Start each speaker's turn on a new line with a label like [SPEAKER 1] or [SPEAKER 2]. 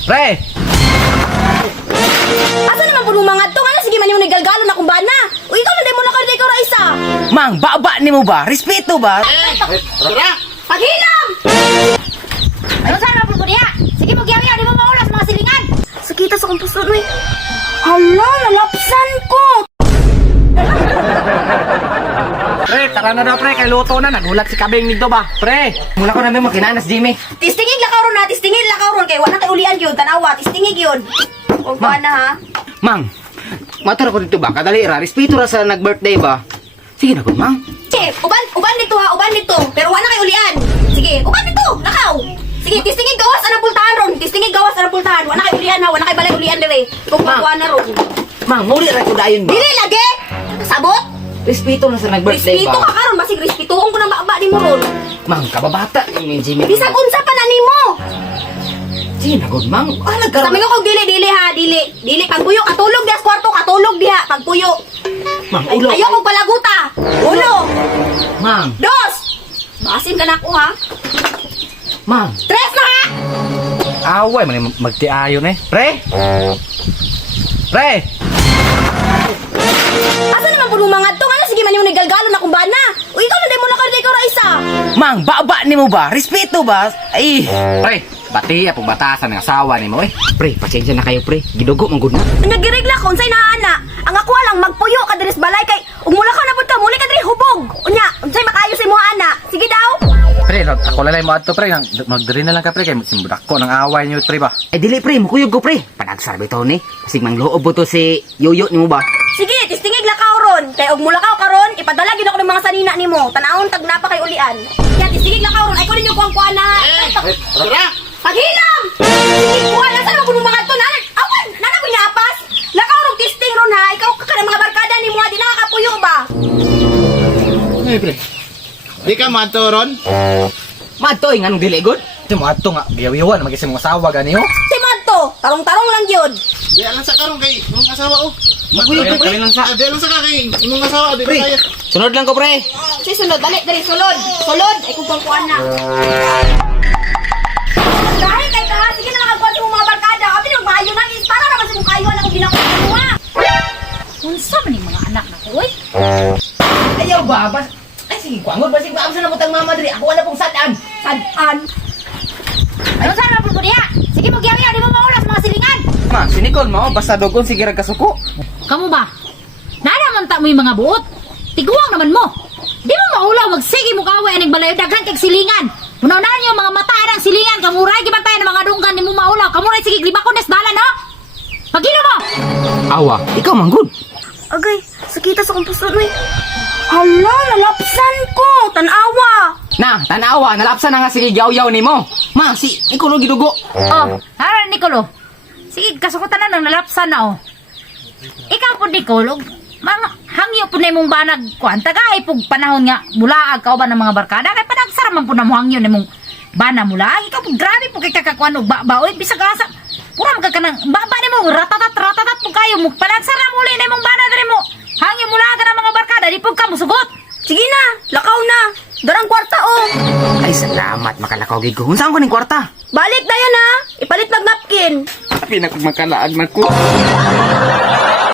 [SPEAKER 1] Pre!
[SPEAKER 2] Asa naman po mga to? Ano sige man yung nigalgalo na kumbana? O ikaw na din mo nakarday ko ra isa.
[SPEAKER 1] Mang, baba ni mo ba? Respeto ba?
[SPEAKER 3] Tara!
[SPEAKER 2] Paghilam!
[SPEAKER 4] Ano saan na po niya? Sige mo giyaw di mo maulas mga silingan.
[SPEAKER 2] Sakita sa kong puso eh. Hala, nalapsan ko.
[SPEAKER 1] Pre, tara na daw pre, kay luto na. Nagulat si Kabing nito ba? Pre, mula ko na may makinanas, Jimmy.
[SPEAKER 2] Tistingig lakaw ron ha, tistingig lakaw ron. Kaya wala kay ulian yun, tanawa, tistingig yun. O
[SPEAKER 1] Ma.
[SPEAKER 2] na ha?
[SPEAKER 1] Mang, matura ko dito ba? Kadali ra, respeto ra sa nag-birthday ba? Sige na, good, Mang.
[SPEAKER 2] Sige, uban dito ha, uban dito. Pero wala kay ulian. Sige, uban dito, lakaw. Sige, tistingig gawas anang pultahan ron. Tistingig gawas anang pultahan. Wala kay ulian ha, wala kay balay ulian dire. Kung
[SPEAKER 1] Ma.
[SPEAKER 2] kukuha na ron.
[SPEAKER 1] Mang, muli ra ko dayon ba?
[SPEAKER 2] Dili lagi! Sabot!
[SPEAKER 1] Respeto na sa nag-birthday
[SPEAKER 2] Respeto
[SPEAKER 1] ba?
[SPEAKER 2] ka karon, basig respetuon ko na baba ni mo ron.
[SPEAKER 1] Mang, kababata ni Jimmy.
[SPEAKER 2] Bisag unsa pa na nimo.
[SPEAKER 1] Sige na, good, Mang. Ah,
[SPEAKER 2] Sabi
[SPEAKER 1] nagkaroon.
[SPEAKER 2] ko kog dili ha, dili pagpuyo katulog diha sa kwarto, katulog diha pagpuyo.
[SPEAKER 1] Mang, ulo.
[SPEAKER 2] Ayaw kog palaguta. Uno,
[SPEAKER 1] Mang,
[SPEAKER 2] dos. Basin ka na ako ha.
[SPEAKER 1] Mang.
[SPEAKER 2] Tres na ha.
[SPEAKER 1] Away, magtiayon eh. Pre? Pre!
[SPEAKER 2] Asa naman po mga to? Ano sige man yung nigalgalo na kumbana? O ikaw na din mo nakarday ko ra isa.
[SPEAKER 1] Mang, baba ni mo ba? Respeto ba? Ay, pre, bati apong batasan ng asawa ni mo eh. Pre, pasensya na kayo pre. Gidugo man gud na.
[SPEAKER 2] Nagirigla ko unsay naa. Ang ako lang magpuyo ka diri sa balay kay ug mula ka na pud ka muli ka diri hubog. Unya, unsay makayo sa imong ana? Sige daw.
[SPEAKER 5] Pre, ako lalay mo ato pre, magdiri na lang ka pre, kay simbudak ko ng away niyo pre ba?
[SPEAKER 1] Eh dili pre, mukuyog ko pre. Panagsarbi to ni. Kasi mang loob to si Yoyo ni mo ba?
[SPEAKER 2] Sige, tistingig lakaw ron. Kay og mula ka karon, ipadala gid ako ng mga sanina nimo. Tanawon tag napa kay ulian. Ya tistingig lakaw ron. Ay ko ninyo kuang na.
[SPEAKER 3] Tara!
[SPEAKER 2] Paghilam! Sige, kuha na sa mga mga to. Awan, nanagoy na apas. Lakaw ron tisting ron ha. Ikaw ka ng mga barkada nimo di nakakapuyo ba?
[SPEAKER 3] Ay, pre. Di ka maturon?
[SPEAKER 1] Matoy nganong dili gud?
[SPEAKER 5] Ito mo ato nga, giyaw-yawan, mag-isip mong asawa gani ho.
[SPEAKER 2] Si Madto, tarong-tarong lang yun.
[SPEAKER 3] Di alang sa karong kay imong asawa oh.
[SPEAKER 1] Maguyog ko pre.
[SPEAKER 3] Di alang sa ka kay imong asawa, di ba kaya?
[SPEAKER 1] Sunod lang ko pre.
[SPEAKER 2] Si sunod, dali, sulod. Sulod, ay kung kuha na. Dahil kay ka, sige na nakagkuha sa mga barkada. Abi nung maayo na, para naman sa mukha yun akong ginakuha.
[SPEAKER 4] Unsa man yung mga anak na ko, oy?
[SPEAKER 1] Ayaw ba? Ay sige, kuangon ba sige ba sa namutang mama diri? Ako wala pong sadaan.
[SPEAKER 2] Sadaan.
[SPEAKER 4] Ano saan na po niya? Sige mo giyaw di mo maulas mga silingan.
[SPEAKER 1] Ma, si Nicole mo, basta dogon sige ra kasuko.
[SPEAKER 4] Kamu ba? Nanaman ta mo yung mga buot. Tiguang naman mo. Di mo maulaw magsige mo kaway aning balayo daghan kag silingan. Munaw-naw niyo mga mata ng silingan kamuray gibantay ng mga dunggan ni mo maulaw. Kamuray sige libakon des bala no. Pagino mo.
[SPEAKER 1] Awa, ikaw man gud.
[SPEAKER 2] Agay, sakita sa kong puso eh. Hala, nalapsan ko. Tanawa.
[SPEAKER 1] Na, tanawa, nalapsan na nga sige yaw-yaw ni mo. Ma, si Nicole gidugo.
[SPEAKER 4] Oh, haran Nicolo. Sige, kasukutan na ng nalapsan na oh. Ikaw po Nicolo, mga hangyo po na mong banag kuan tagay pug panahon nga mulaag ka ba ng mga barkada kay panagsaraman po na mo hangyo na mong bana mulaag. Ikaw po grabe po kay kakakuan og baoy bisag asa. Pura mga kanang baba ni mo ratatat po kayo mo panagsara muli na mong bana diri mo. Hangyo mulaag ka ng mga barkada di po ka musugot.
[SPEAKER 2] Sige na, lakaw na. Darang kwarta oh.
[SPEAKER 1] Ay, salamat makalakaw gid ko. Unsa ko ning kwarta?
[SPEAKER 2] Balik na yan ha. Ipalit mag napkin.
[SPEAKER 1] Pinakmakalaag na ko.